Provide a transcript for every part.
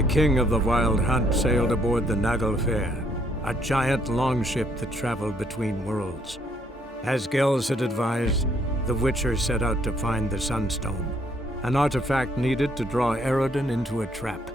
The king of the Wild Hunt sailed aboard the Naglfar, a giant longship that traveled between worlds. As Gels had advised, the Witcher set out to find the Sunstone, an artifact needed to draw Eredin into a trap.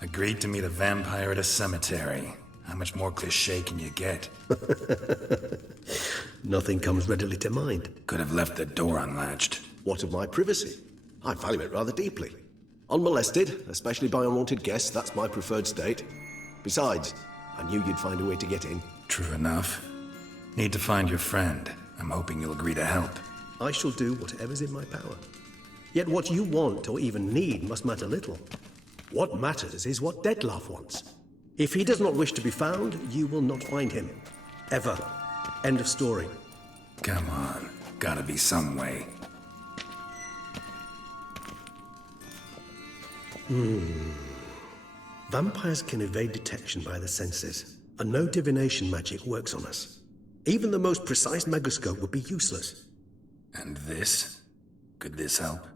Agreed to meet a vampire at a cemetery. How much more cliché can you get? Nothing comes readily to mind. Could have left the door unlatched. What of my privacy? I value it rather deeply. Unmolested, especially by unwanted guests, that's my preferred state. Besides, I knew you'd find a way to get in. True enough. Need to find your friend. I'm hoping you'll agree to help. I shall do whatever's in my power. Yet what you want or even need must matter little. What matters is what Dettlaff wants. If he does not wish to be found, you will not find him. Ever. End of story. Come on. Gotta be some way. Vampires can evade detection by the senses, and no divination magic works on us. Even the most precise megoscope would be useless. And this? Could this help?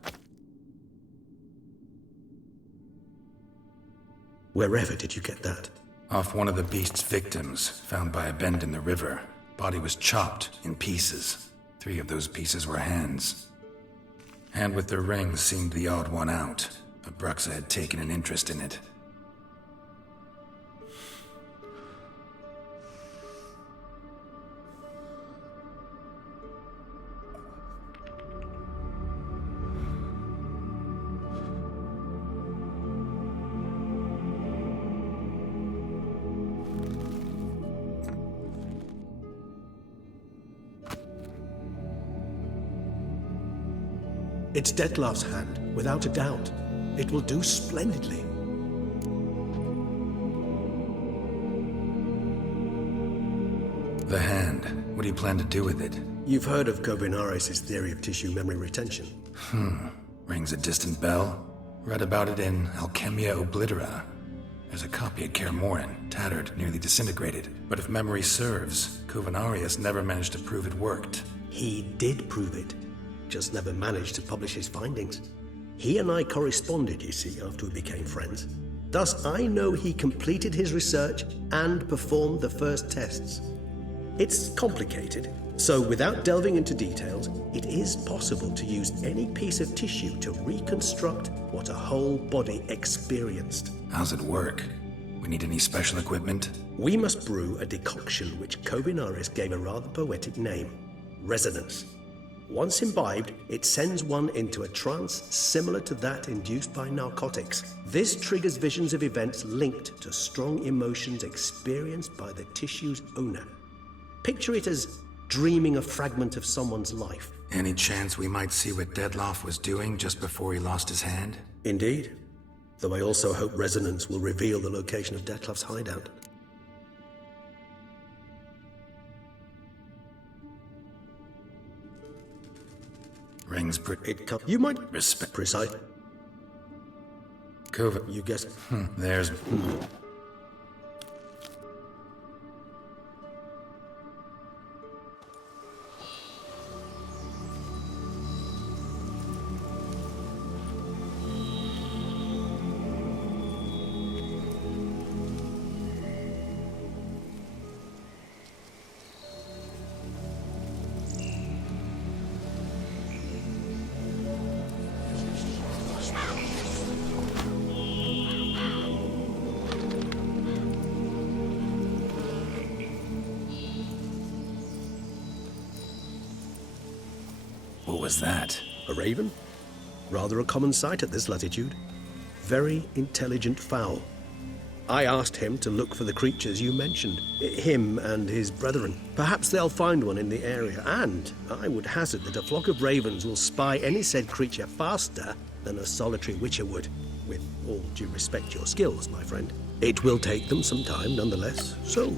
Wherever did you get that? Off one of the beast's victims, found by a bend in the river. Body was chopped in pieces. 3 of those pieces were hands. Hand with the ring seemed the odd one out, but Bruxa had taken an interest in it. It's Dettlaff's hand, without a doubt. It will do splendidly. The hand. What do you plan to do with it? You've heard of Kovinares' theory of tissue memory retention. Rings a distant bell. Read about it in Alchemia Oblitera. There's a copy at Kaer Morhen, tattered, nearly disintegrated. But if memory serves, Kovinares never managed to prove it worked. He did prove it, just never managed to publish his findings. He and I corresponded, you see, after we became friends. Thus, I know he completed his research and performed the first tests. It's complicated, so without delving into details, it is possible to use any piece of tissue to reconstruct what a whole body experienced. How's it work? We need any special equipment? We must brew a decoction which Kovinares gave a rather poetic name, resonance. Once imbibed, it sends one into a trance similar to that induced by narcotics. This triggers visions of events linked to strong emotions experienced by the tissue's owner. Picture it as dreaming a fragment of someone's life. Any chance we might see what Dettlaff was doing just before he lost his hand? Indeed. Though I also hope resonance will reveal the location of Dettlaff's hideout. Rings You might respect. Precise. Kova. You guessed. There's. What was that? A raven? Rather a common sight at this latitude. Very intelligent fowl. I asked him to look for the creatures you mentioned, him and his brethren. Perhaps they'll find one in the area, and I would hazard that a flock of ravens will spy any said creature faster than a solitary witcher would. With all due respect to your skills, my friend. It will take them some time, nonetheless, so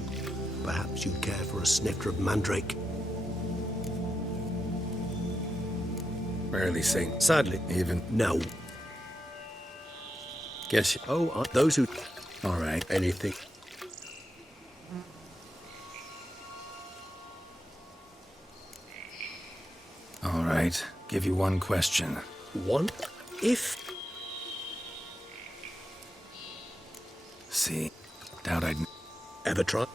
perhaps you'd care for a snifter of mandrake. Rarely say. Sadly, Even. no. Guess you. Oh, those who... All right. anything. All right. Give you one question. One? If... See, doubt I'd. ever try...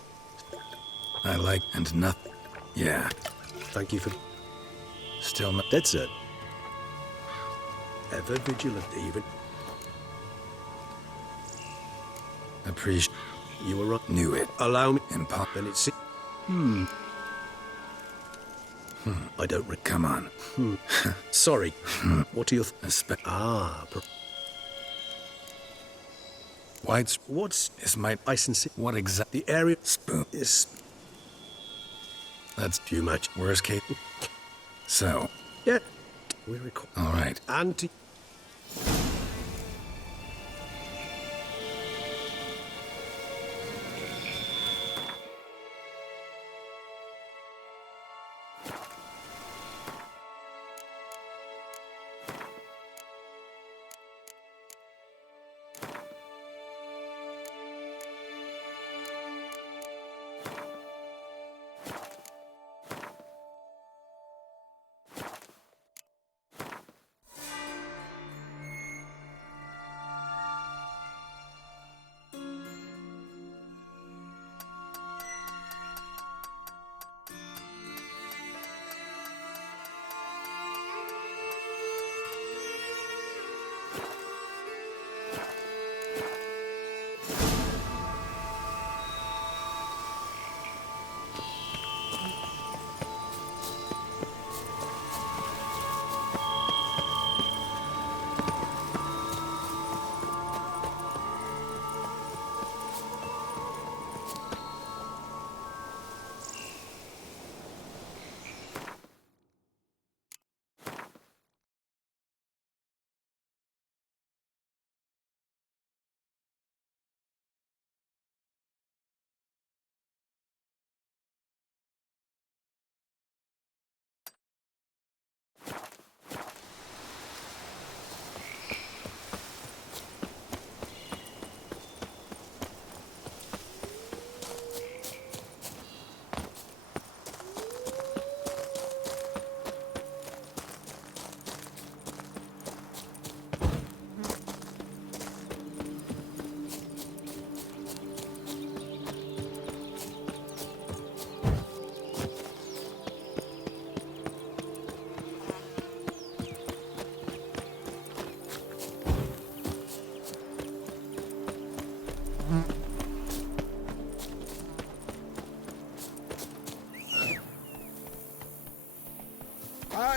I like and nothing. Yeah. Thank you for... Still not. Dead certain. Ever vigilant, even. Appreciate. You were right. Knew it. Allow me... Impossible. Then it's... I don't... Come on. Sorry. What are your... Ah... White's What's... is my. I sincere... What exact? The area... Spoon. is... That's too much. worst case. So, Yeah. We record... all right. And to...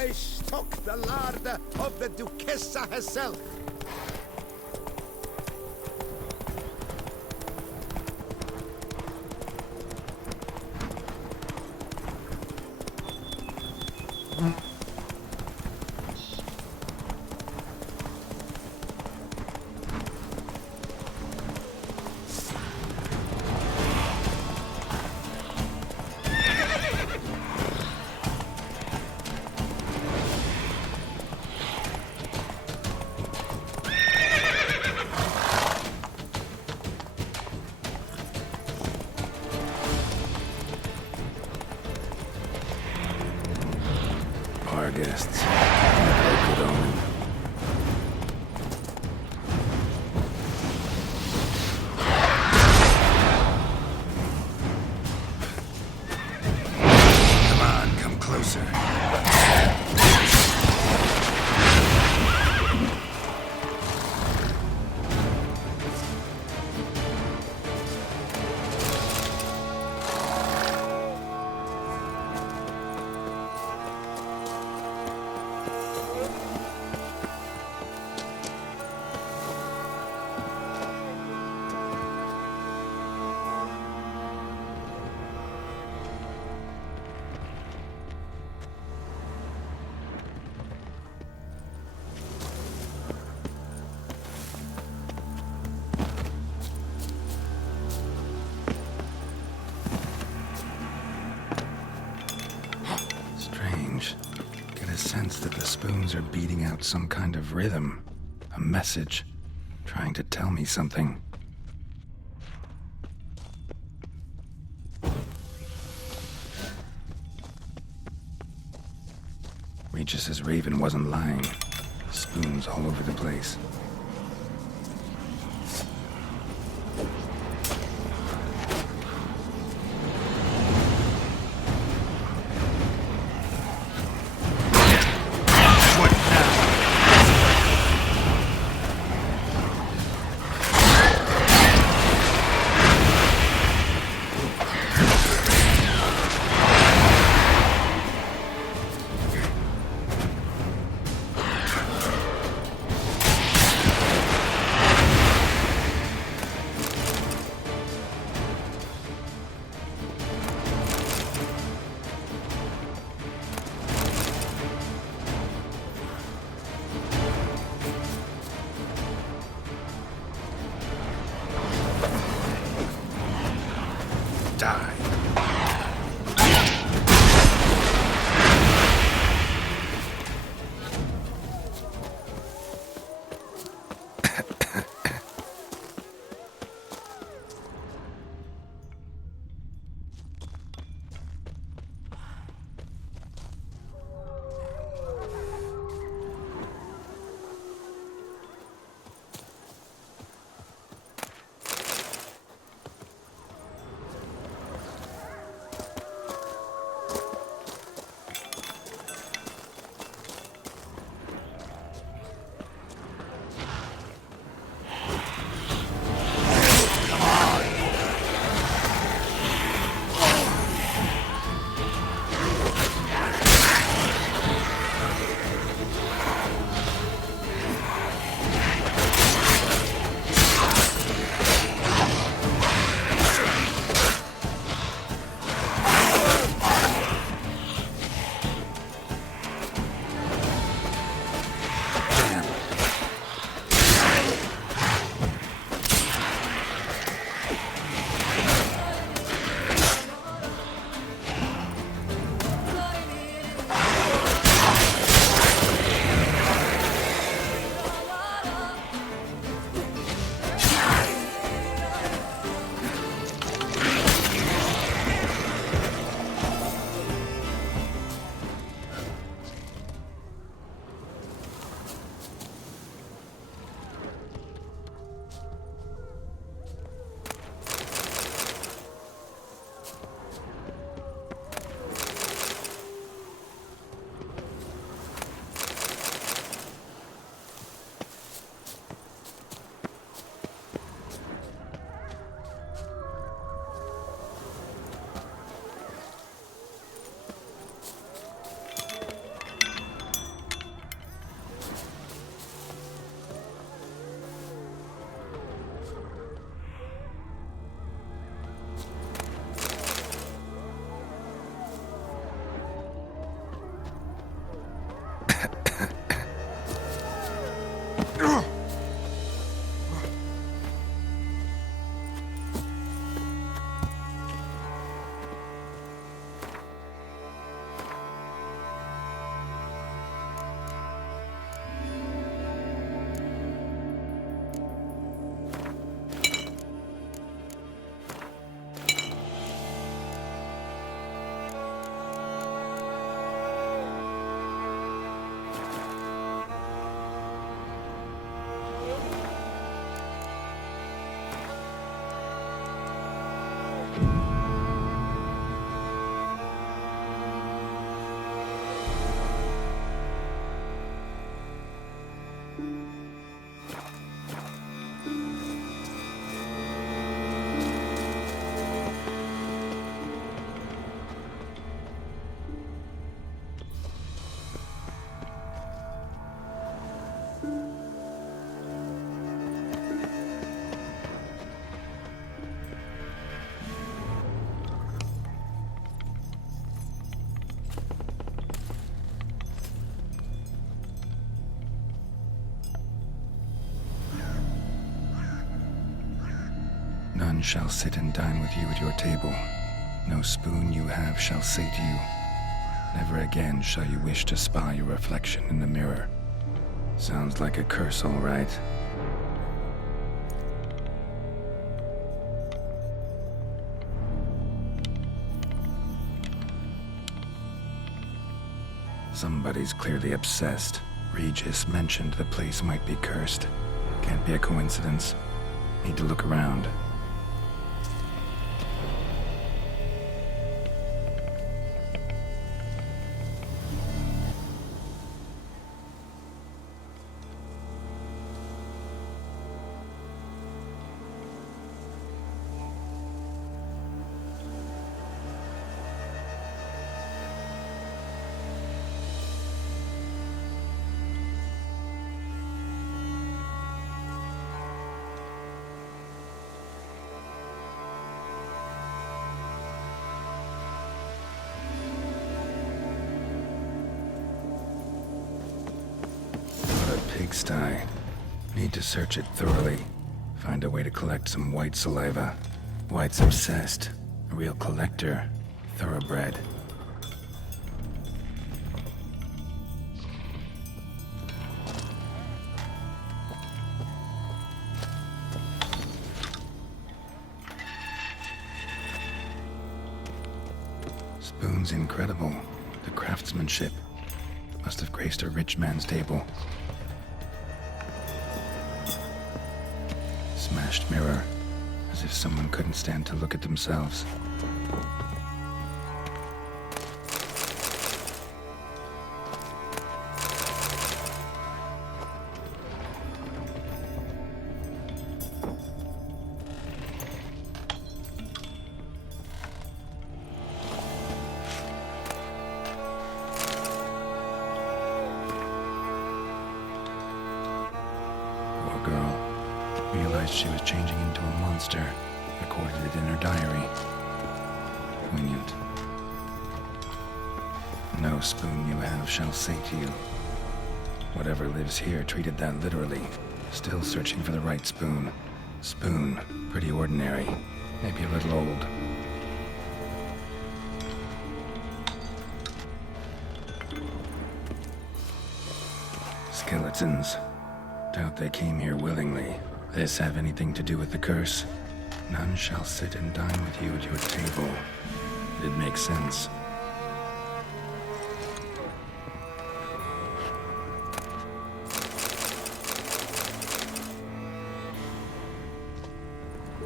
I struck the larder of the Duchessa herself. stones are beating out some kind of rhythm. A message. Trying to tell me something. Regis's raven wasn't lying. Spoons all over the place. Die. None shall sit and dine with you at your table. No spoon you have shall sate you. Never again shall you wish to spy your reflection in the mirror. Sounds like a curse, all right. Somebody's clearly obsessed. Regis mentioned the place might be cursed. Can't be a coincidence. Need to look around. Pigsty. Need to search it thoroughly. Find a way to collect some white saliva. White's obsessed. A real collector. Thoroughbred. Spoon's incredible. The craftsmanship. Must have graced a rich man's table. Smashed mirror, as if someone couldn't stand to look at themselves. Poor girl. Realized she was changing into a monster. Recorded it in her diary. Poignant. No spoon you have shall say to you. Whatever lives here treated that literally. Still searching for the right spoon. Spoon. Pretty ordinary. Maybe a little old. Skeletons. Doubt they came here willingly. This have anything to do with the curse? None shall sit and dine with you at your table. It makes sense.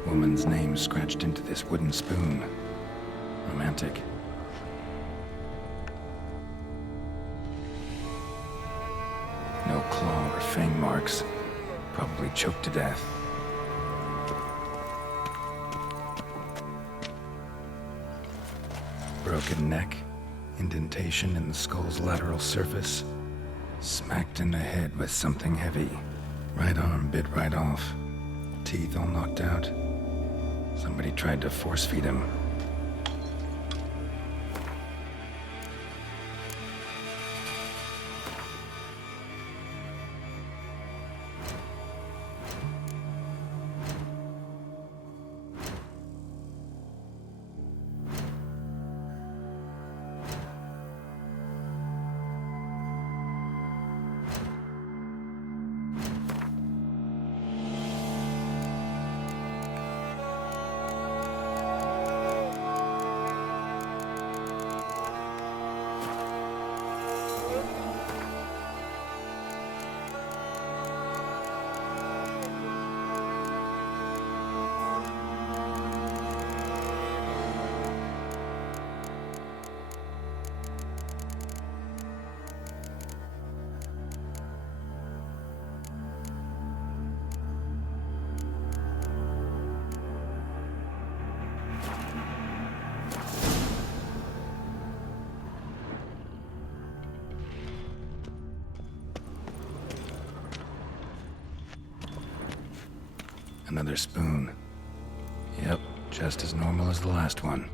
Woman's name scratched into this wooden spoon. Romantic. No claw or fang marks. Probably choked to death. Broken neck, indentation in the skull's lateral surface. Smacked in the head with something heavy. Right arm bit right off. Teeth all knocked out. Somebody tried to force feed him. Another spoon. Yep, just as normal as the last one.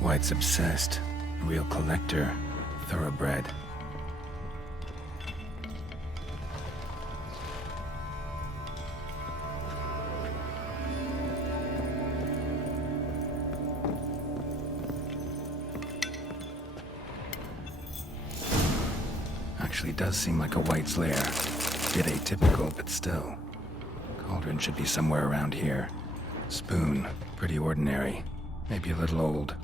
White's obsessed. A real collector. Thoroughbred. actually does seem like a White's lair. Bit atypical, but still. Cauldron should be somewhere around here. Spoon, pretty ordinary. Maybe a little old.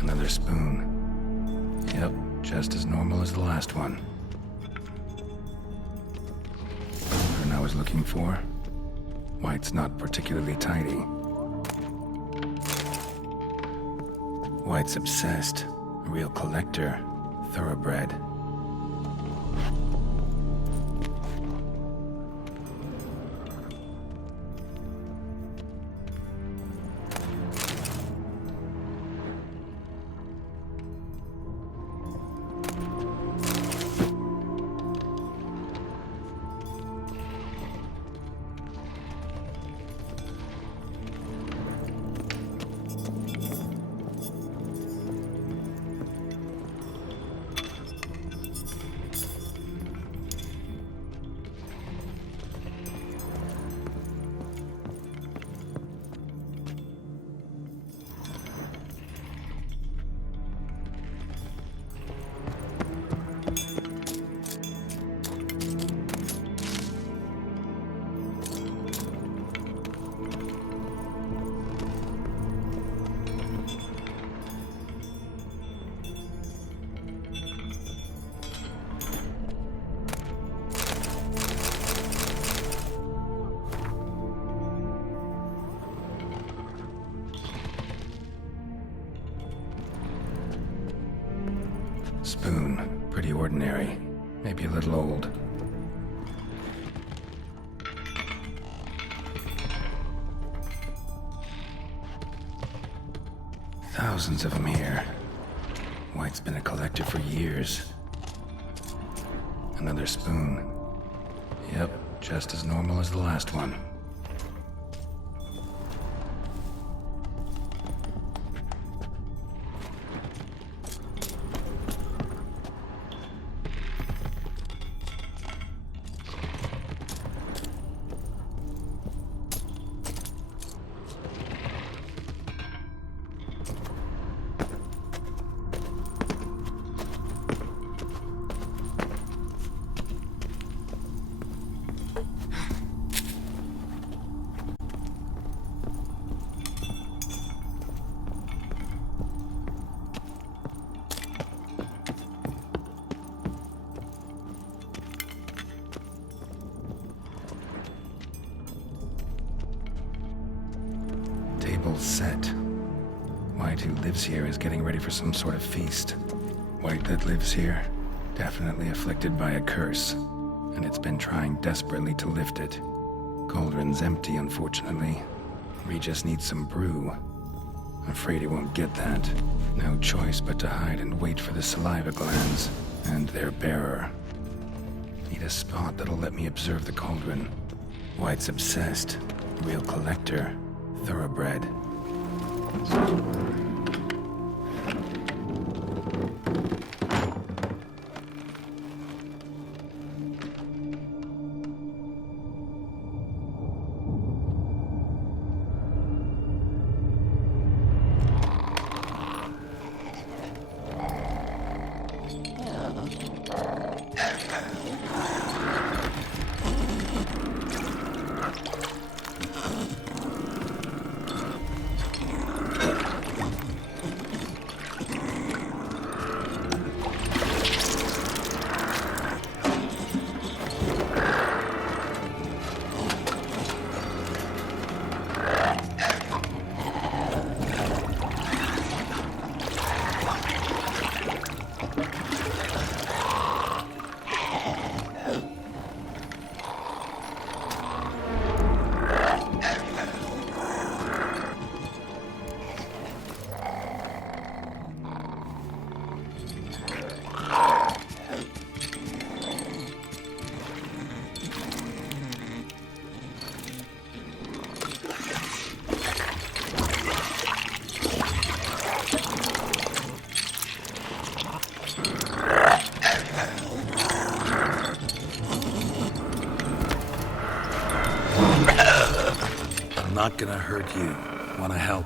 Another spoon. Yep, just as normal as the last one. Cauldron I was looking for. White's not particularly tidy. White's obsessed. A real collector. Thoroughbred. Spoon, pretty ordinary. Maybe a little old. Thousands of them here. White's been a collector for years. Another spoon. Yep, just as normal as the last one. Table set. White, who lives here, is getting ready for some sort of feast. White that lives here, definitely afflicted by a curse, and it's been trying desperately to lift it. Cauldron's empty, unfortunately. Regis needs some brew. I'm afraid he won't get that. No choice but to hide and wait for the saliva glands and their bearer. Need a spot that'll let me observe the cauldron. White's obsessed. Real collector. Thoroughbred. Not gonna hurt you. Wanna help?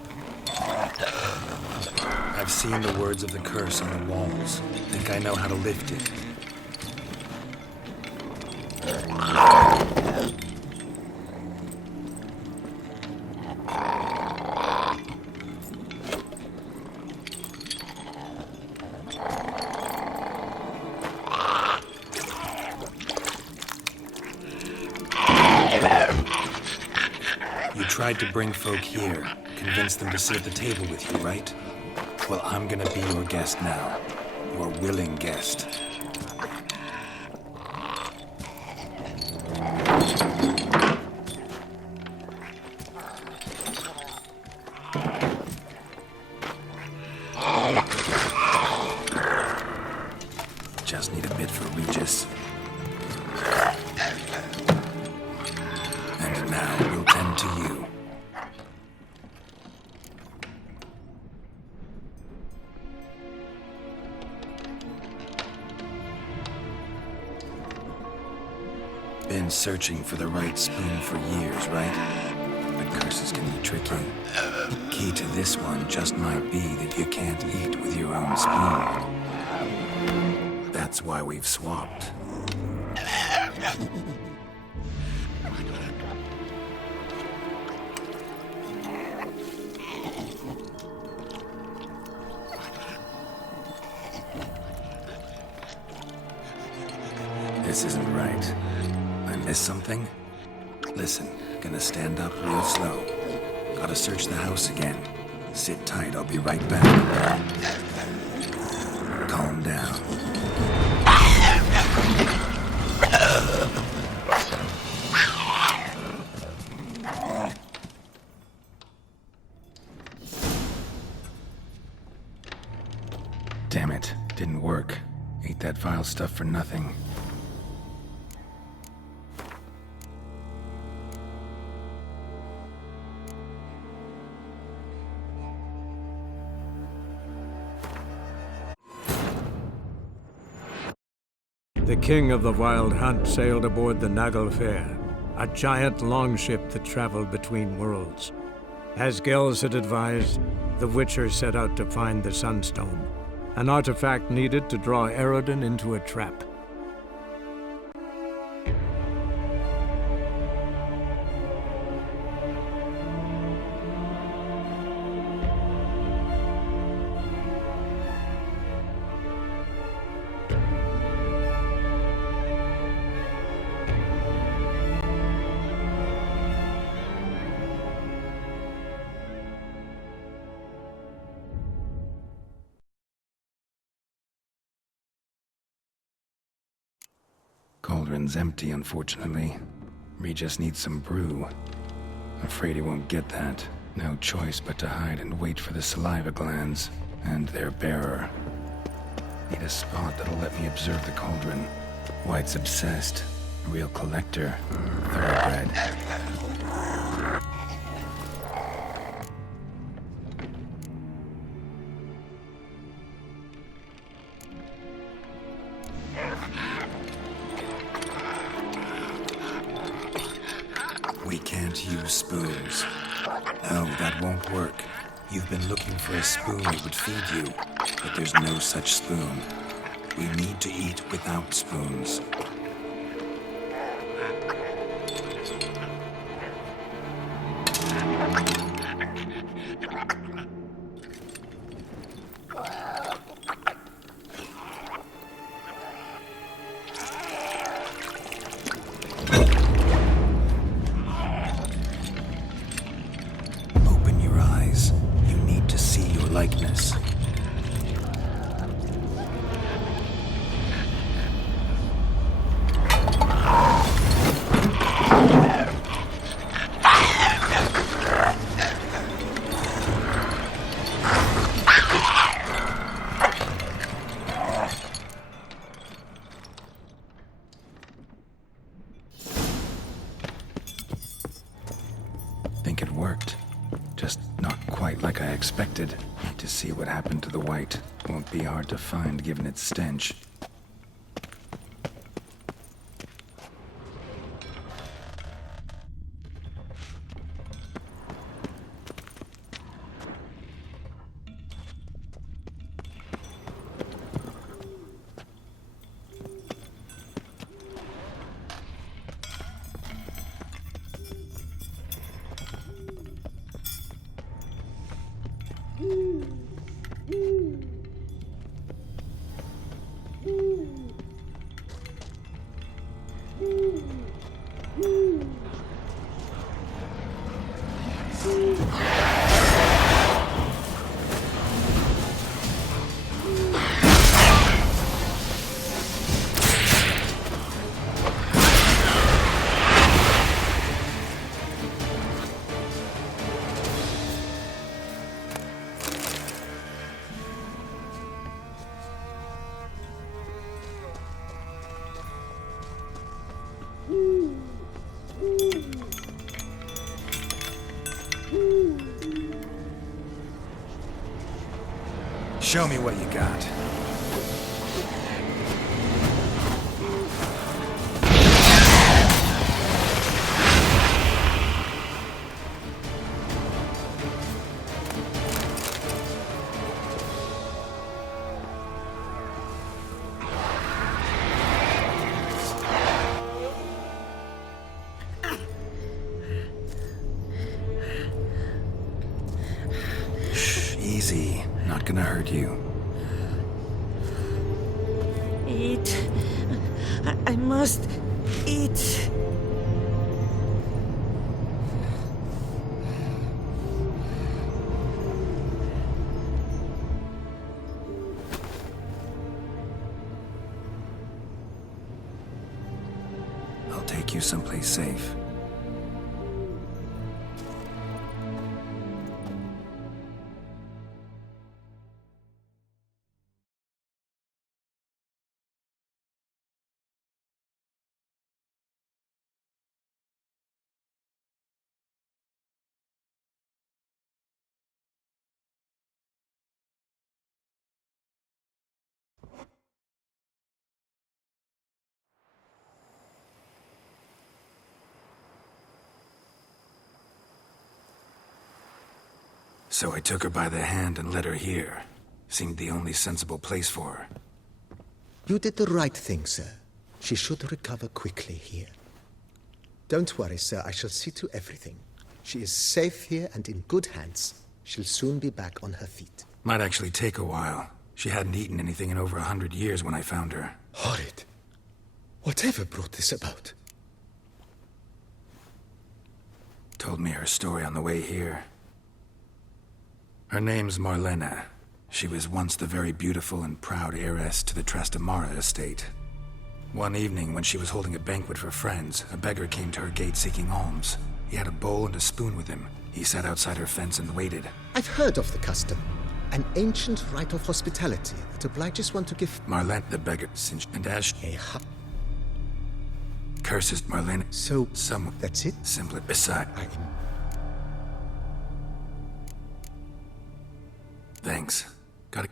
I've seen the words of the curse on the walls. Think I know how to lift it. You tried to bring folk here, convince them to sit at the table with you, right? Well, I'm gonna be your guest now. Your willing guest. Just need a bit for Regis. And now we'll tend to you. Been searching for the right spoon for years, right? But curses can be tricky. Key to this one just might be that you can't eat with your own spoon. That's why we've swapped. This isn't right. I missed something? Listen, gonna stand up real slow. Gotta search the house again. Sit tight, I'll be right back. Calm down. Damn it, didn't work. Ate that vile stuff for nothing. The king of the Wild Hunt sailed aboard the Naglfar, a giant longship that traveled between worlds. As Gels had advised, the Witcher set out to find the Sunstone, an artifact needed to draw Eredin into a trap. Cauldron's empty, unfortunately. Regis needs some brew. Afraid he won't get that. No choice but to hide and wait for the saliva glands and their bearer. Need a spot that'll let me observe the cauldron. White's obsessed. A real collector. Thoroughbred. We can't use spoons. No, that won't work. You've been looking for a spoon that would feed you, but there's no such spoon. We need to eat without spoons. Likeness. Think it worked. Just not quite like I expected. Need to see what happened to the white. Won't be hard to find given its stench. Show me what you got. Shh, easy. Not gonna hurt you. Eat. I must eat. I'll take you someplace safe. So I took her by the hand and led her here. Seemed the only sensible place for her. You did the right thing, sir. She should recover quickly here. Don't worry, sir. I shall see to everything. She is safe here and in good hands. She'll soon be back on her feet. Might actually take a while. She hadn't eaten anything in over 100 years when I found her. Horrid. Whatever brought this about? Told me her story on the way here. Her name's Marlena. She was once the very beautiful and proud heiress to the Trastamara estate. One evening, when she was holding a banquet for friends, a beggar came to her gate seeking alms. He had a bowl and a spoon with him. He sat outside her fence and waited. I've heard of the custom. An ancient rite of hospitality that obliges one to give... Marlena, the beggar, cinched, and as she curses Marlena, So, someone that's it? simply beside. Thanks. Gotta...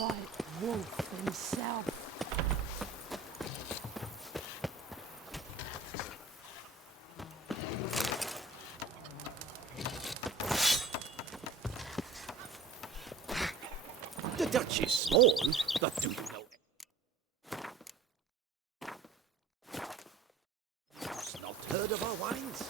White Wolf himself. The Dutch is small, but do you know? Who's not heard of our wines?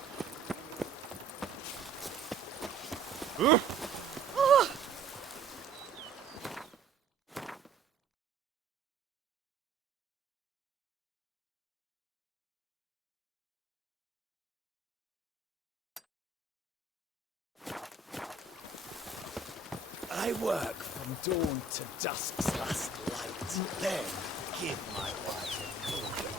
I work from dawn to dusk's last light, then give my wife a good look.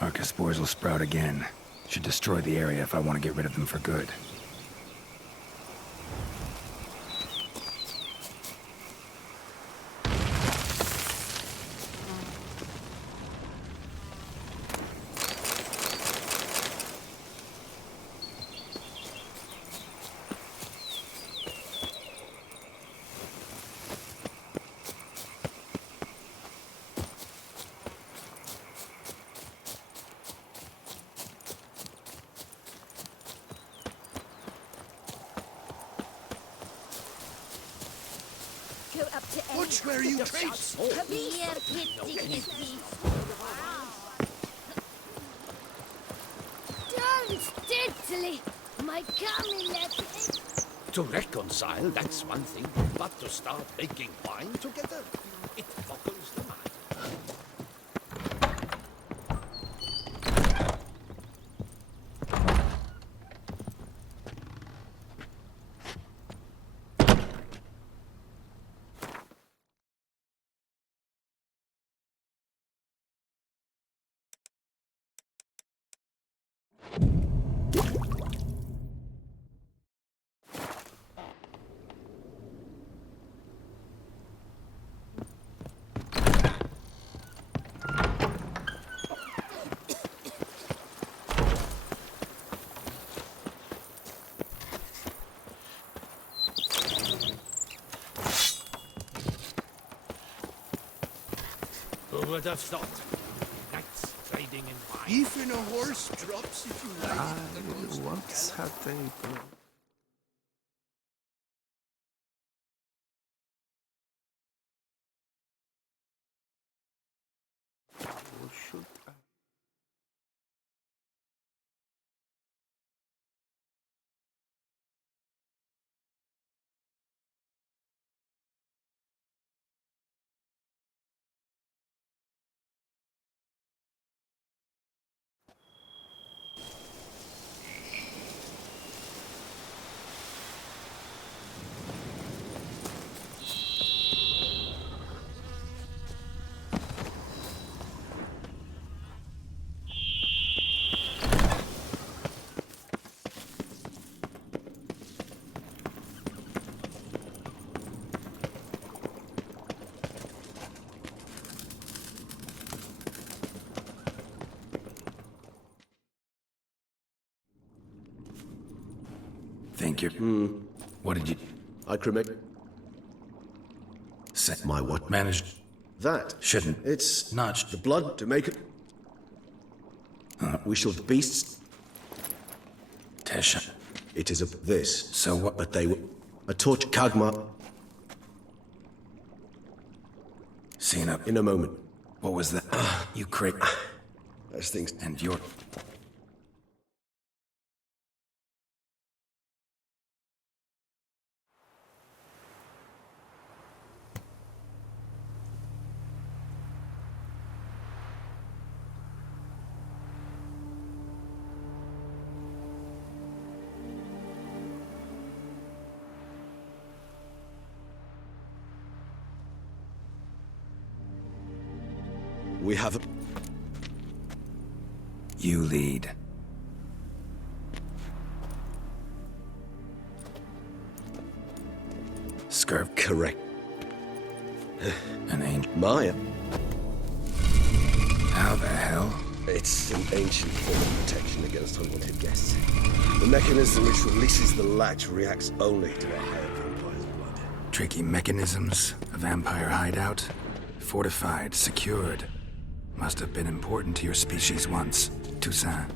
Arca spores will sprout again. Should destroy the area if I want to get rid of them for good. Go up to Ed. Watch where you tread. Come here, kitty kitty. Don't diddly, my Camillette. To reconcile, that's one thing, but to start making wine together, it boggles the mind. Who would have thought? Knights trading in wine. Even a horse drops if you like. I once had a boy. Or should I? Think you're... What did you... I cremate say? my what? Managed... That. Shouldn't... It's Not... the blood to make it. We shall the beasts. Tesha. It is of this. So what? But they were a torch Kagma Cena. in a moment. What was that? You cra- As things. And you're... We have. You lead. Scurv. Correct. An angel. Maya. How the hell? It's an ancient form of protection against unwanted guests. The mechanism which releases the latch reacts only to a higher vampire's blood. Tricky mechanisms. A vampire hideout. Fortified, secured. Must have been important to your species once, Toussaint.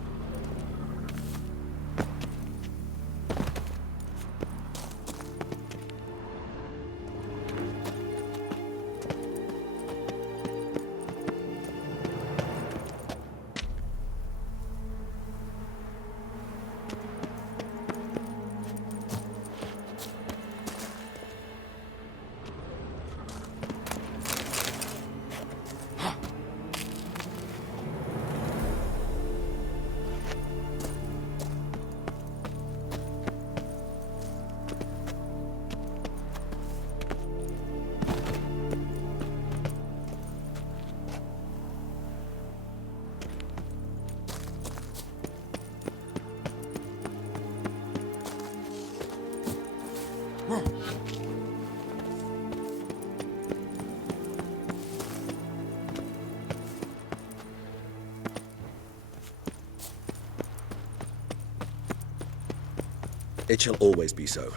It shall always be so.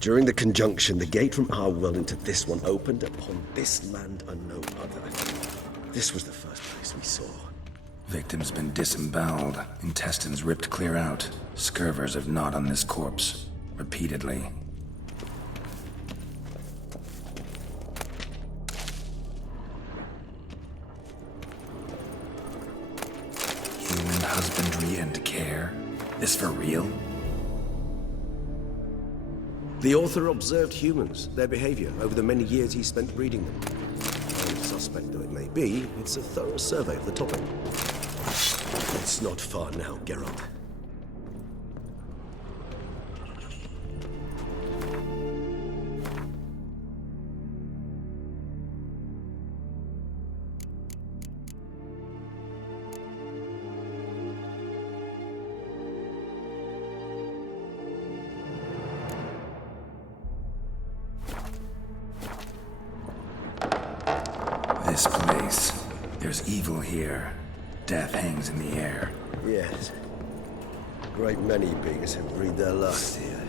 During the conjunction, the gate from our world into this one opened upon this land and no other. This was the first place we saw. Victim's been disemboweled, intestines ripped clear out. Scurvers have gnawed on this corpse. Repeatedly. Human husbandry and care? This for real? The author observed humans, their behavior, over the many years he spent breeding them. Suspect though it may be, it's a thorough survey of the topic. It's not far now, Geralt. This place. There's evil here. Death hangs in the air. Yes. A great many beings have breathed their last here.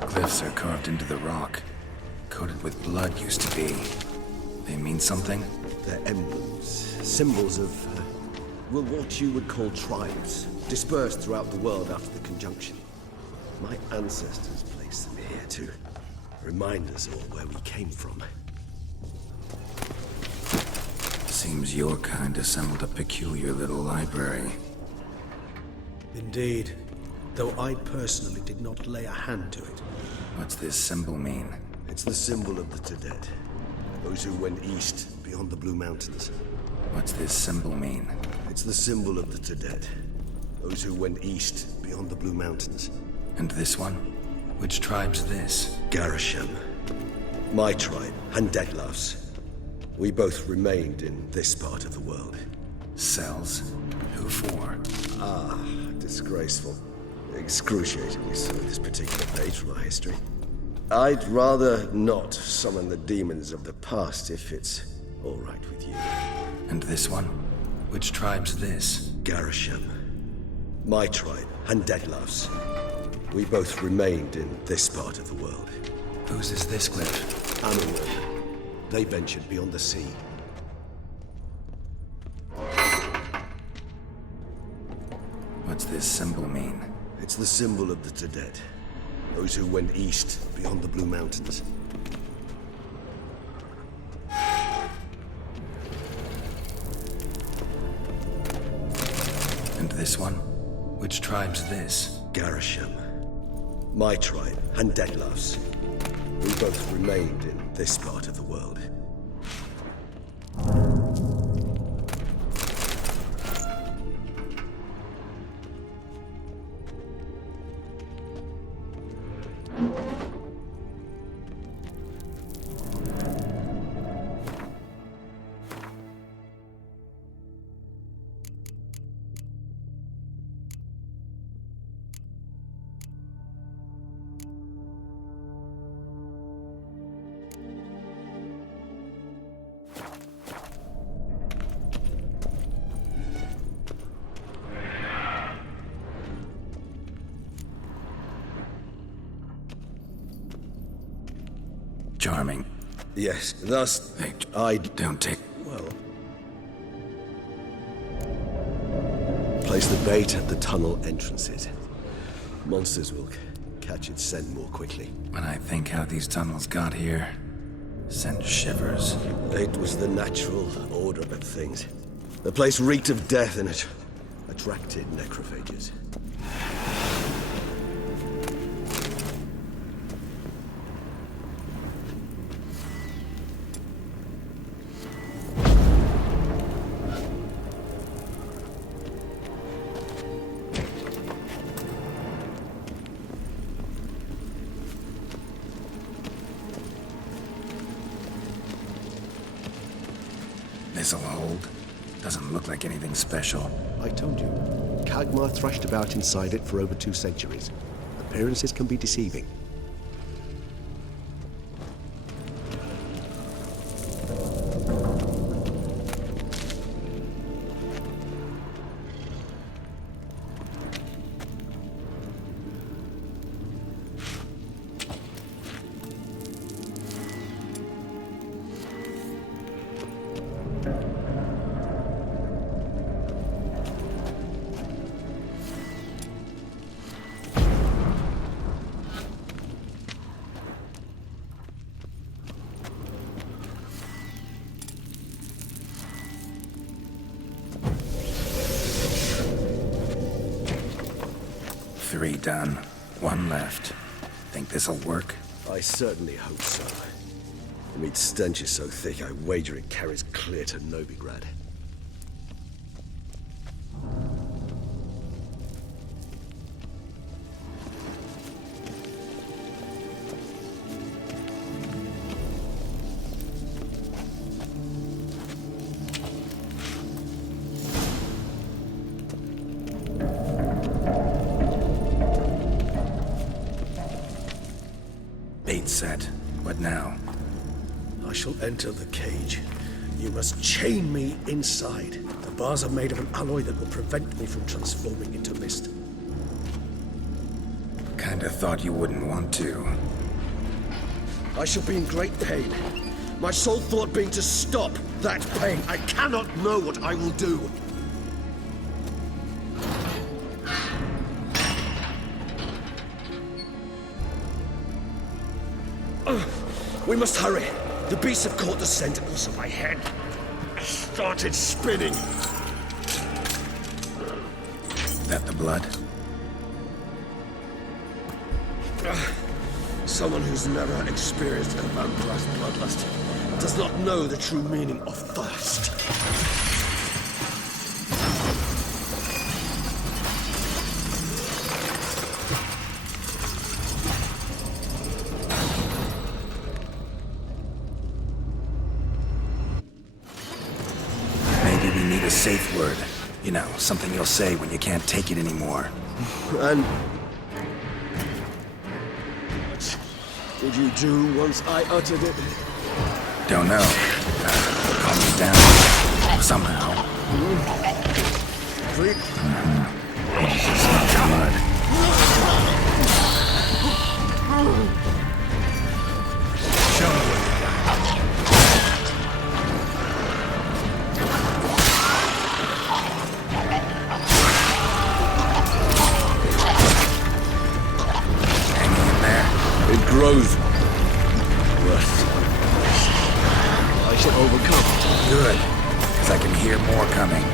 Glyphs are carved into the rock. Coated with blood used to be. They mean something? They're emblems, symbols of, well, what you would call tribes, dispersed throughout the world after the conjunction. My ancestors placed them here to remind us all where we came from. Seems your kind assembled a peculiar little library. Indeed, though I personally did not lay a hand to it. What's this symbol mean? It's the symbol of the Tedet, those who went east beyond the Blue Mountains. What's this symbol mean? It's the symbol of the Tedet, those who went east beyond the Blue Mountains. And this one? Which tribe's this? Garasham. My tribe, and Detlef's. We both remained in this part of the world. Cells? Who for? Ah, disgraceful. Excruciatingly so, this particular page from our history. I'd rather not summon the demons of the past if it's all right with you. And this one? Which tribe's this? Garisham. My tribe, and Deadloves. We both remained in this part of the world. Whose is this cliff? Amawal. They ventured beyond the sea. What's this symbol mean? It's the symbol of the Tedet. Those who went east, beyond the Blue Mountains. And this one? Which tribe's this? Garisham. My tribe, and Deadloves. We both remained in this part of the world. Charming. Yes, thus Hey, I don't take... well. Place the bait at the tunnel entrances. Monsters will catch its scent more quickly. When I think how these tunnels got here, send shivers. It was the natural order of things. The place reeked of death and it attracted necrophages. This'll hold. Doesn't look like anything special. I told you. Kagmar thrashed about inside it for over 2 centuries. Appearances can be deceiving. Three done. One left. Think this'll work? I certainly hope so. The meat stench is so thick, I wager it carries clear to Novigrad. Bait set. What now? I shall enter the cage. You must chain me inside. The bars are made of an alloy that will prevent me from transforming into mist. Kinda thought you wouldn't want to. I shall be in great pain. My sole thought being to stop that pain. I cannot know what I will do. We must hurry. The beasts have caught the scent and also my head. I started spinning. That the blood? Someone who's never experienced a vampire's bloodlust does not know the true meaning of thirst. Maybe we need a safe word. You know, something you'll say when you can't take it anymore. And what did you do once I uttered it? Don't know. Calm me down. somehow. Show me what you got. Hanging in there? It grows worse. I shall overcome. Good, because I can hear more coming.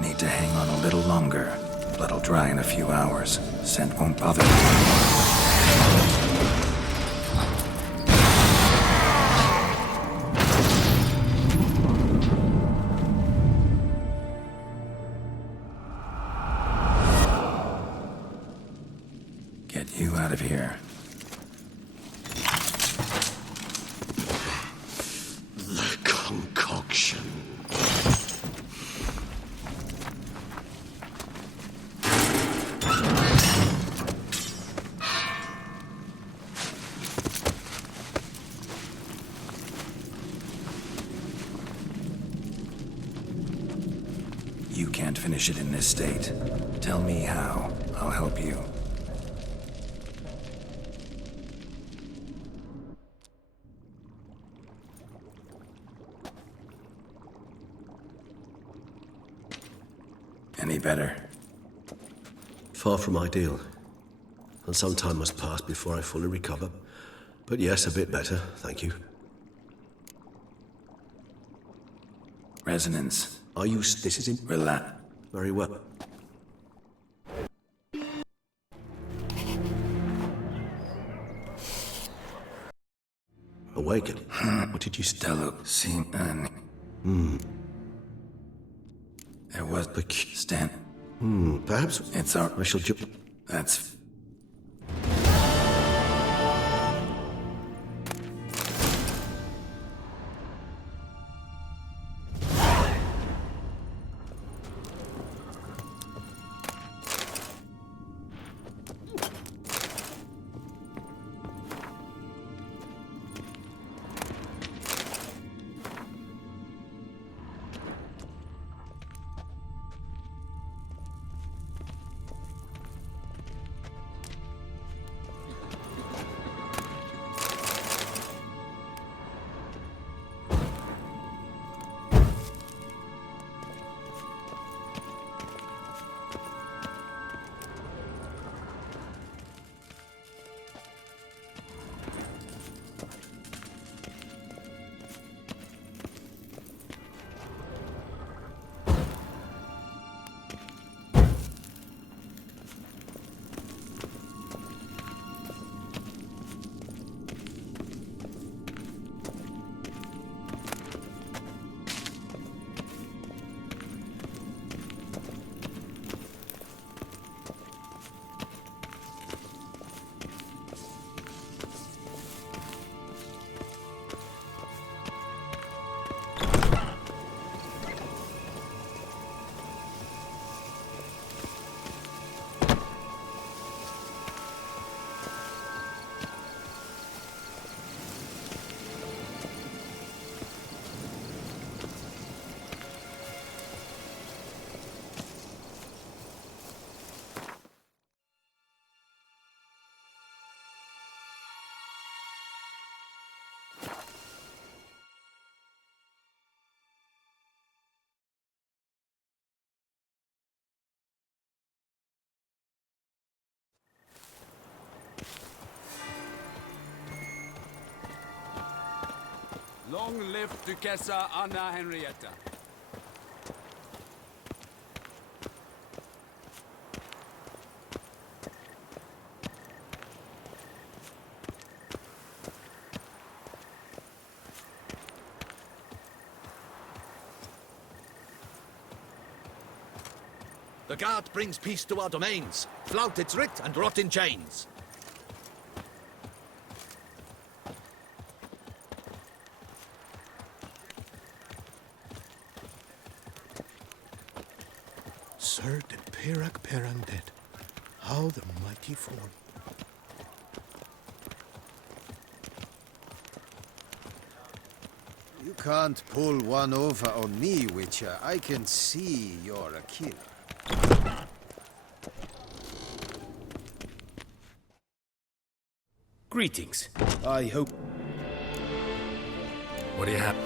Need to hang on a little longer. Blood'll dry in a few hours. Scent won't bother me. Get you out of here. The concoction. You can't finish it in this state. Tell me how. I'll help you. Any better? Far from ideal. And some time must pass before I fully recover. But yes, a bit better, thank you. Resonance. Are you... this is in... Relax. Very well. Awaken. What did you... Stello. Seen. There was... Stan. Perhaps... It's our... I shall That's... Long live Duchessa Anna Henrietta. The guard brings peace to our domains. Flout its writ and rot in chains. Sir de Perac Perandet, how the mighty fall. You can't pull one over on me, Witcher. I can see you're a killer. Greetings. I hope... What do you have?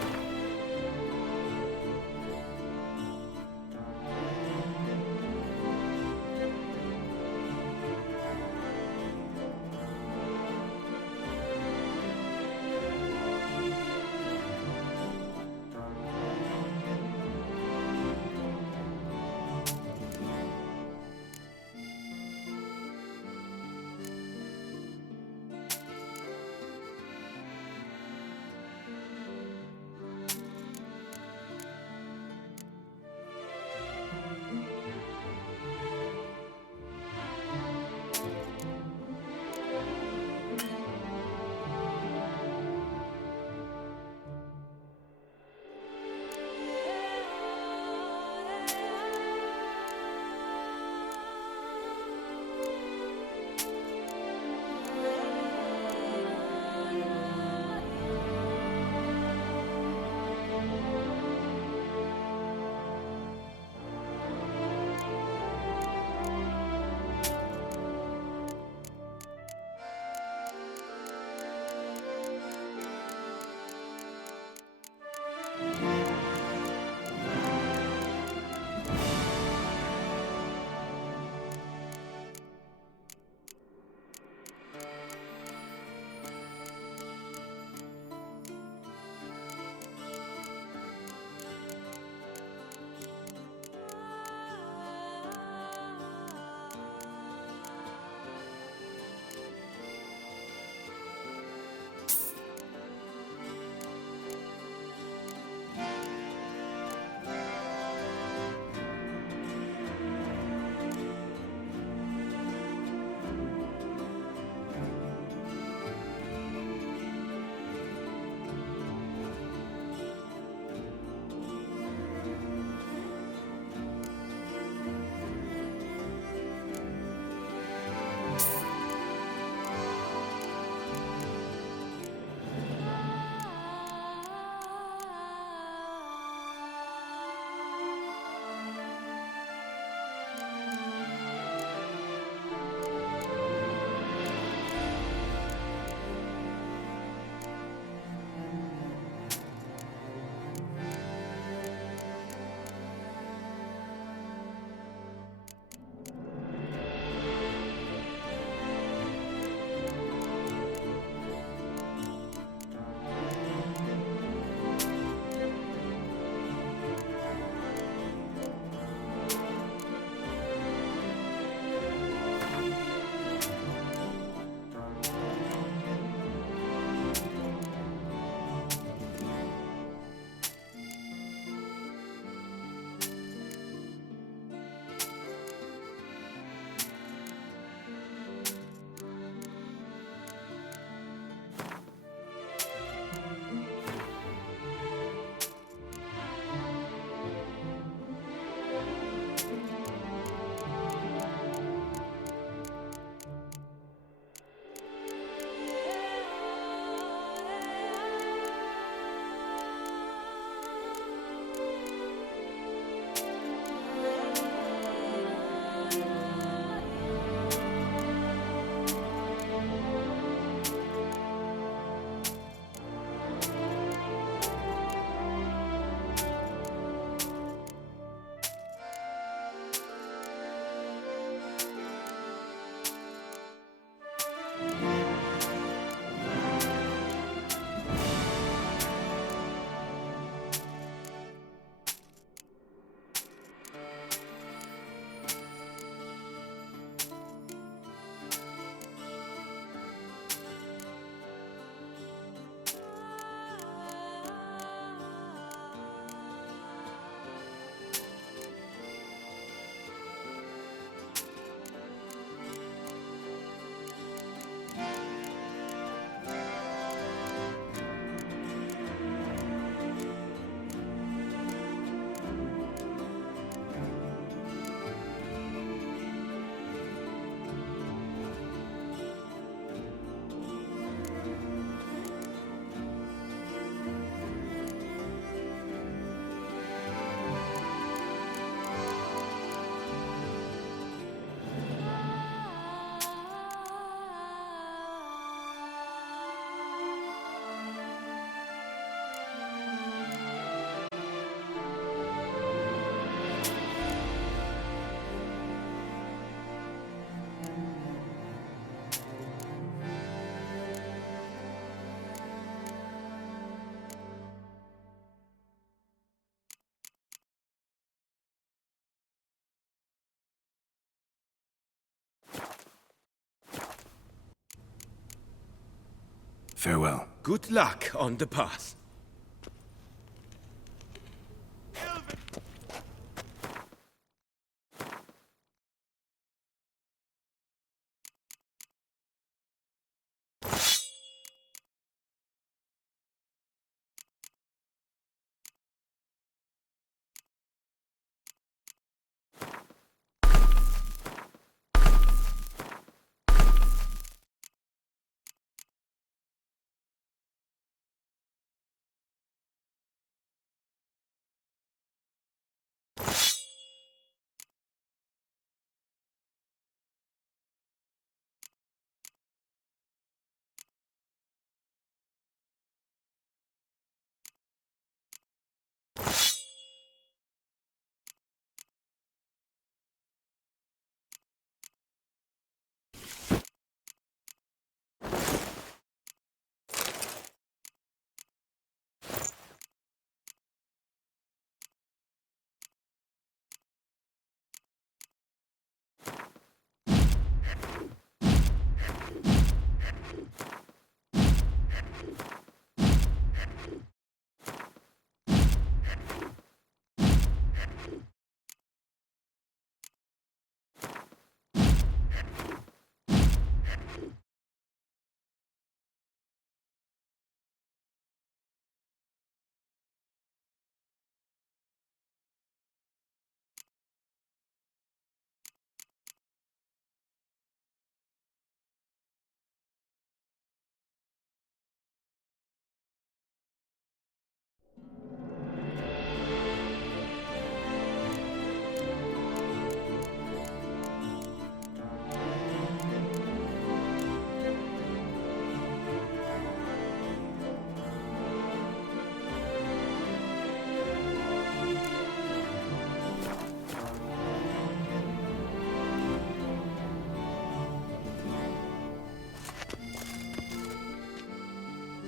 Farewell. Good luck on the path.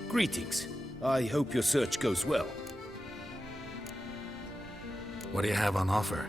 Greetings. I hope your search goes well. What do you have on offer?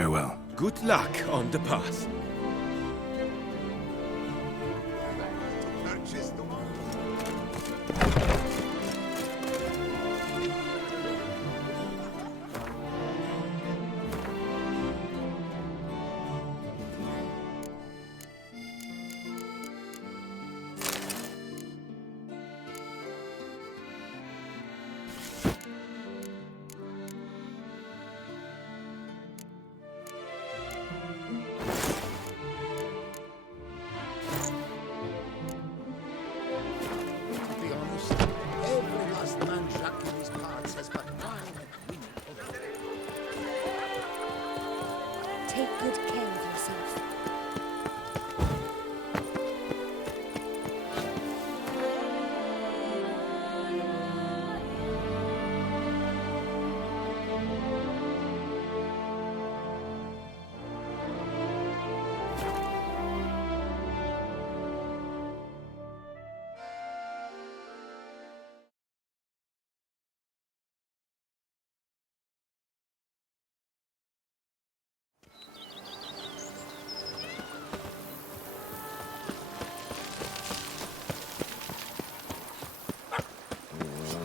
Farewell. Good luck on the path. Take good care of yourself.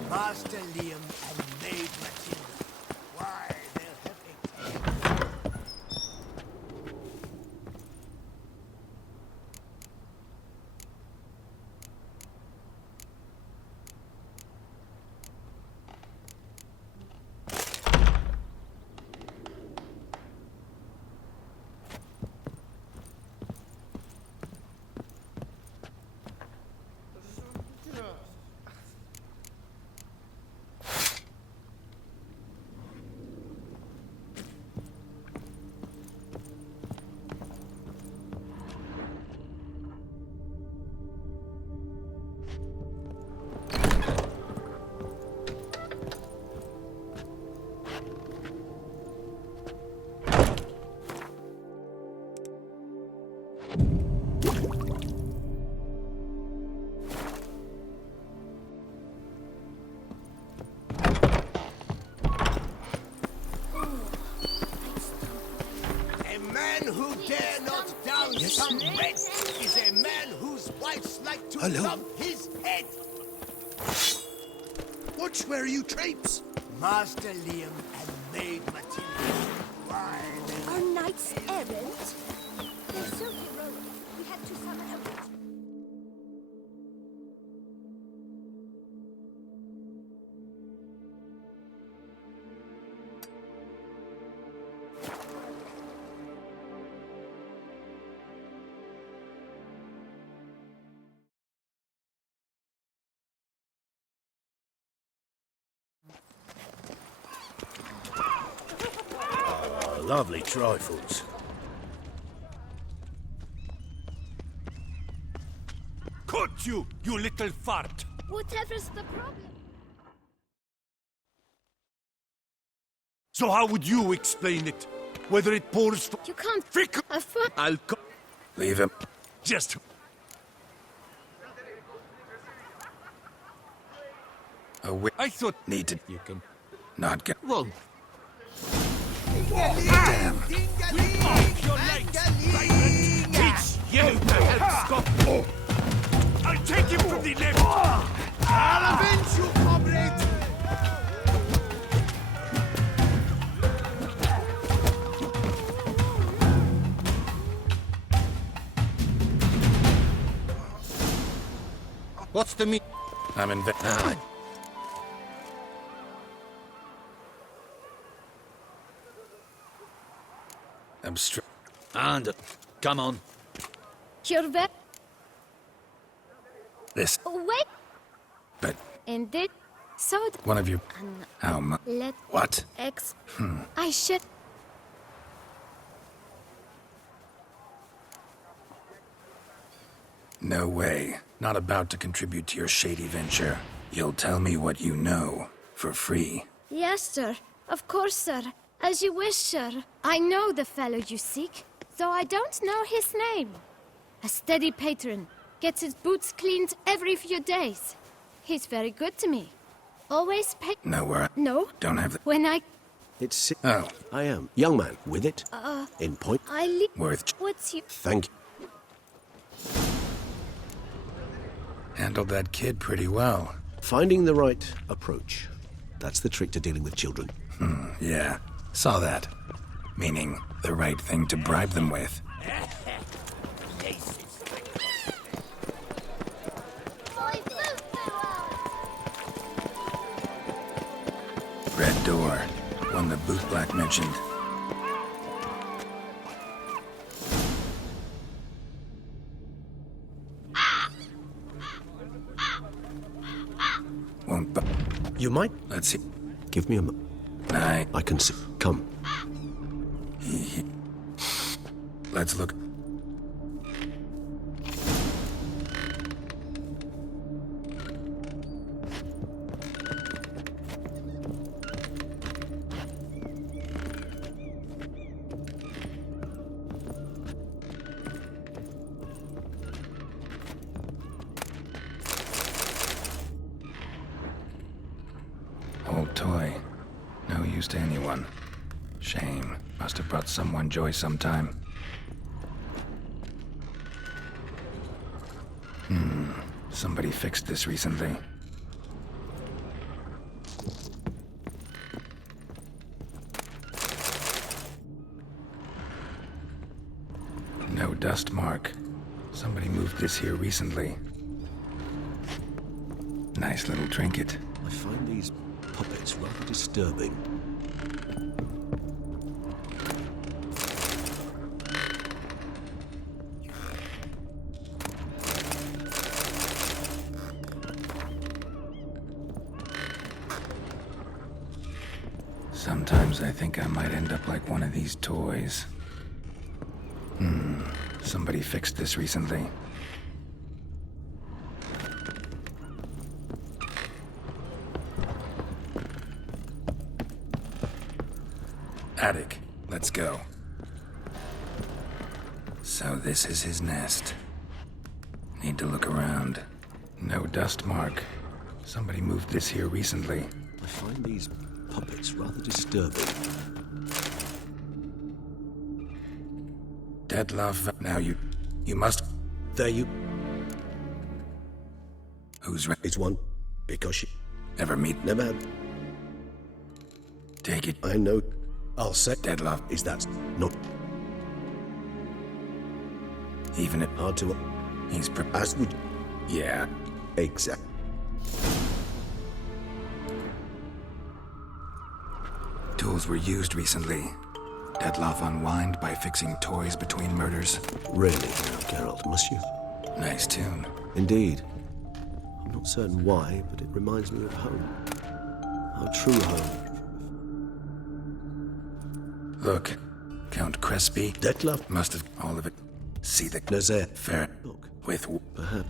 Master Liam and Maid Matilda. Why, they'll have it. Some red is a man whose wives like to love his head. Watch where you traipse. Master Liam and Maid Matilda. Why? Our knights errant? They're so heroic. We had to summon a witch. Lovely trifles. Caught you, you little fart! Whatever's the problem? So how would you explain it? Whether it pours for... You can't... Frick! I'll Leave him. just... I thought... Need to... You can... Not get... Well... Damn. Off your legs! Teach you to help Scott! I'll take him from the left! I'll avenge you, comrade! What's the mean? I'm in... Abstract. And... come on. You're back. This... Wait! But... And did... So... One of you... How much... Let... What? I should... No way. Not about to contribute to your shady venture. You'll tell me what you know. For free. Yes, sir. Of course, sir. As you wish, sir. I know the fellow you seek, though I don't know his name. A steady patron. Gets his boots cleaned every few days. He's very good to me. Always pay... Nowhere. No. Don't have the... When I... It's... Oh, I am. Young man, with it. In point. worth. What's you... Thank you. Handled that kid pretty well. Finding the right approach. That's the trick to dealing with children. Yeah, saw that. Meaning, the right thing to bribe them with. Red door. One the bootblack mentioned. Won't bu- You might... Let's see. Give me a moment. I can see... Come. Let's look. Old toy. No use to anyone. Shame. Must have brought someone joy sometime. Somebody fixed this recently. No dust mark. Somebody moved this here recently. Nice little trinket. I find these puppets rather disturbing. Sometimes I think I might end up like one of these toys. Somebody fixed this recently. Attic, let's go. So this is his nest. Need to look around. No dust mark. Somebody moved this here recently. I find these puppets rather disturbing. Dead love. Now you must. There you... Who's It's one. Because she... ever meet? Never had... Take it. I know. I'll say... Dead love. Is that not... Even it. hard to... He's As would... Yeah. Exact. Tools were used recently. Deadloff unwind by fixing toys between murders. Really, now, Geralt, must you? Nice tune. Indeed. I'm not certain why, but it reminds me of home. Our true home. Look, Count Crespi. Detlef? Must have all of it. See the Nazaire. fair. Look. With Perhaps.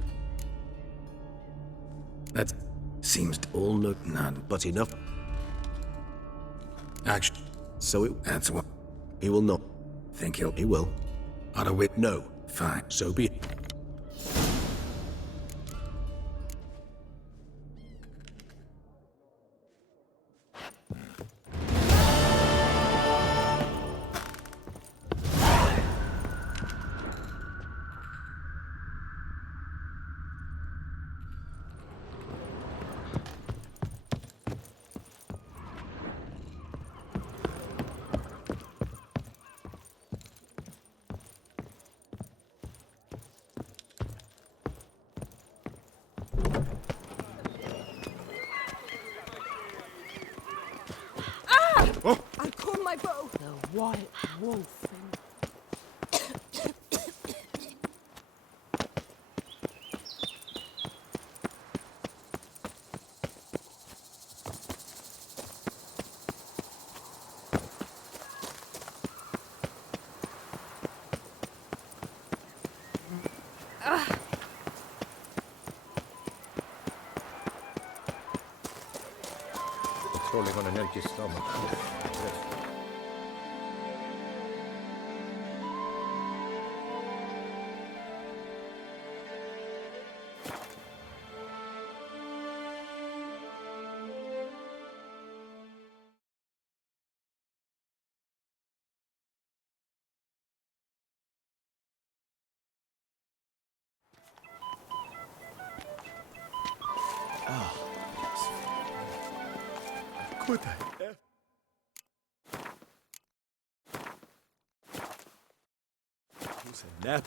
that seems All no... none. But enough. Action. So it... That's what. He will not. Think he'll. He will. Oughta wit. No. Fine. So be it. I call my bow. The white wolf. Trolling on an empty stomach. What the F? Who's a nap?